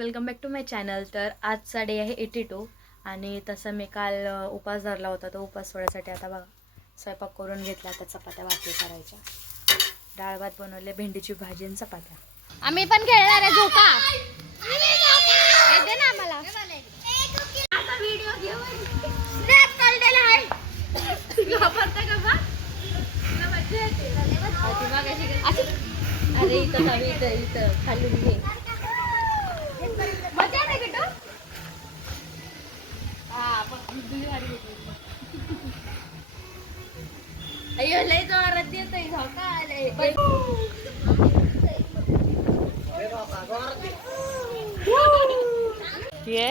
Welcome back to my channel. तर आजचा day आहे 82 आणि तसं मी काल उपास धरला होता, तो उपास सोडायसाठी आता बघा स्वयंपाक करून घेतला। आता चपात्या भाकरी करायच्या, डाळ भात बनवले, भेंडीची भाजी आणि चपात्या। आम्ही पण खेळणार आहे झोका। दे ना आम्हाला आता व्हिडिओ घेऊन स्नॅप काढलेला आहे। वापरता का बा? तुला मजा येते अरे इथं खाली, इथं खाली घे। मजा येते बेटा। अय्यो लय जोरात येतोय झोका आले। ये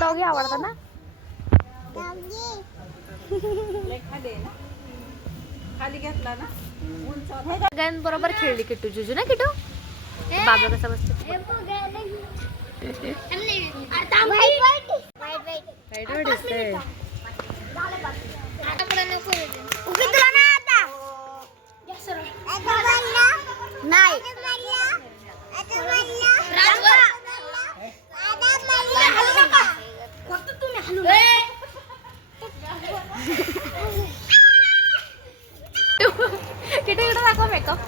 डॉगी आवडता ना? खाली घेतला ना गण बरोबर खेळली किट्टू जुजू ना। किट्टू बाबा कसा बसतो? वाईट दिसतंय। किती इकडे दाखवा मेकअप।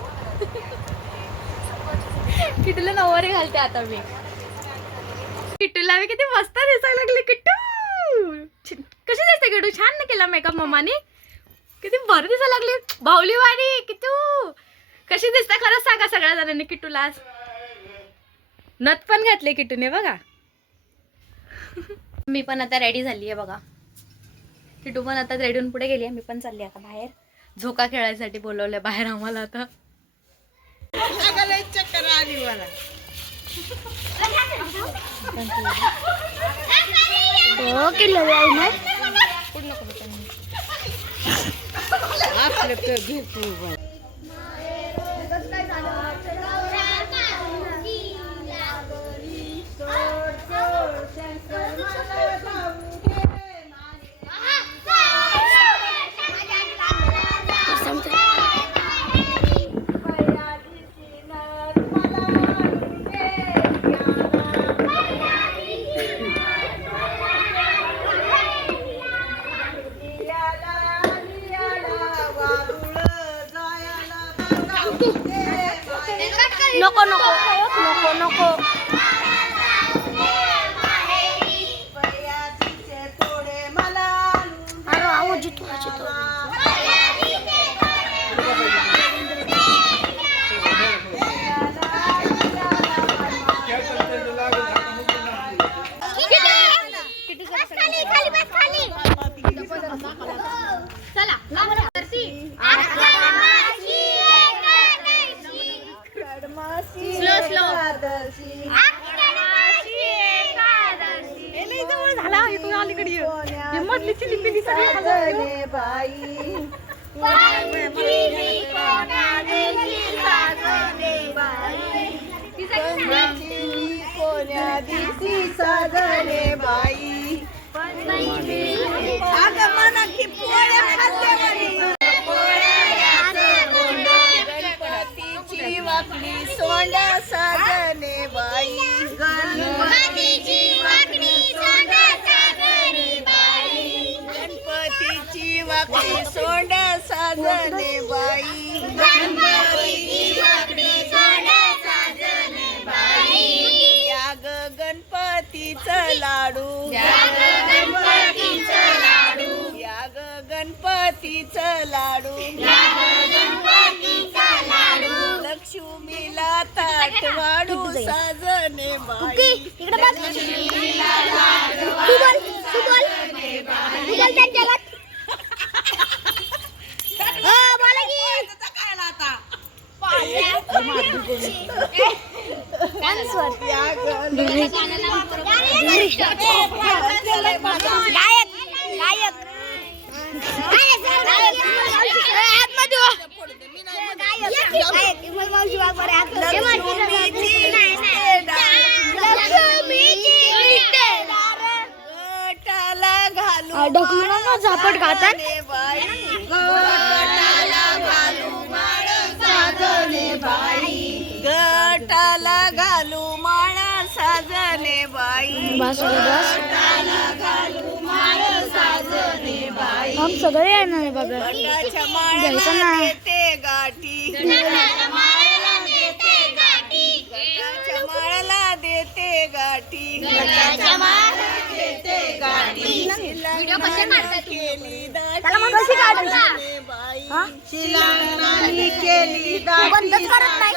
किटूला नऊवारी घालते आता मी। किट्टूला मी किती मस्त दिसायला लागले। किट्टू कशी दिसते? किट्टू छान ना केला मेकअप मम्माने, किती भारी दिसायला लागली बाहुलीवाणी। किट्टू कशी दिसते खरंच सांगा सगळ्या जणांनी किट्टूला। आज नथ पण घातले किट्टूने बघा। मी पण आता रेडी झाली आहे बघा। किट्टू पण आता रेडी होऊन पुढे गेली आहे। मी पण चालली आता बाहेर, झोका खेळायसाठी बोलवलंय बाहेर आम्हाला आता। चक्कर आली मला। हो किल्ला जाईल ना आपलं तर घेतो नको नको नको नको अरे आवाज येतो कोण्या दिवशी साजले बाई आगमन की पोळ्या खाल्ल्या गणपतीची वाकडी सोंड साजले बाई गणपतीची वाकडी सोंड साजले बाई गणपतीची वाकडी सोंड साजले बाई गणपतीची वाकडी सोंड साजले बाई या ग गणपतीचं लाडू या ग गणपतीचं लाडू या ग गणपतीचं लाडू या ग गणपतीचं लाडू लक्ष्मीला ताट वाढू साजने बाई लक्ष्मीला ताट वाढू साजने बाई ढकलून झापट खातात घालू बाळ साजले बाई बस हम सगळे येणार आहे बघा गटाच्या द्यायचं माळाला ना. देते गाठी गटाच्या माळाला देते गाठी व्हिडिओ कसे काढताय तुम्ही? केली त्याला मग कशी काढायची? दाटी बाई हा? शिलांगणाने केली बंदच करत दाटी नाही.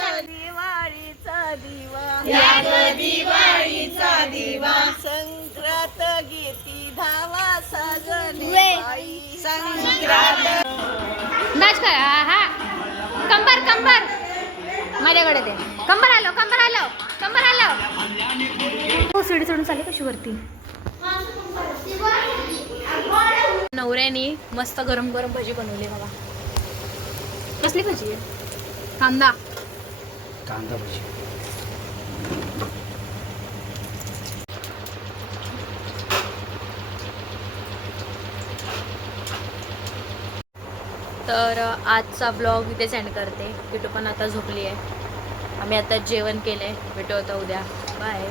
दिवाळीचा दिवा संक्रांत घेती धावा सजने बाई संक्रांत नाच कर हा कंबर कंबर माझ्याकडे दे कंबर आलो हो सीडी चढून चालली कशी वरती नवऱ्याने मस्त गरम गरम भजी बनवली बाबा कसली भजी आहे कांदा भजी तर आजचा ब्लॉग इथे सेंड करते किटू पण आता झोपली आहे आम्ही आता जेवण केलंय भेटू आता उद्या बाय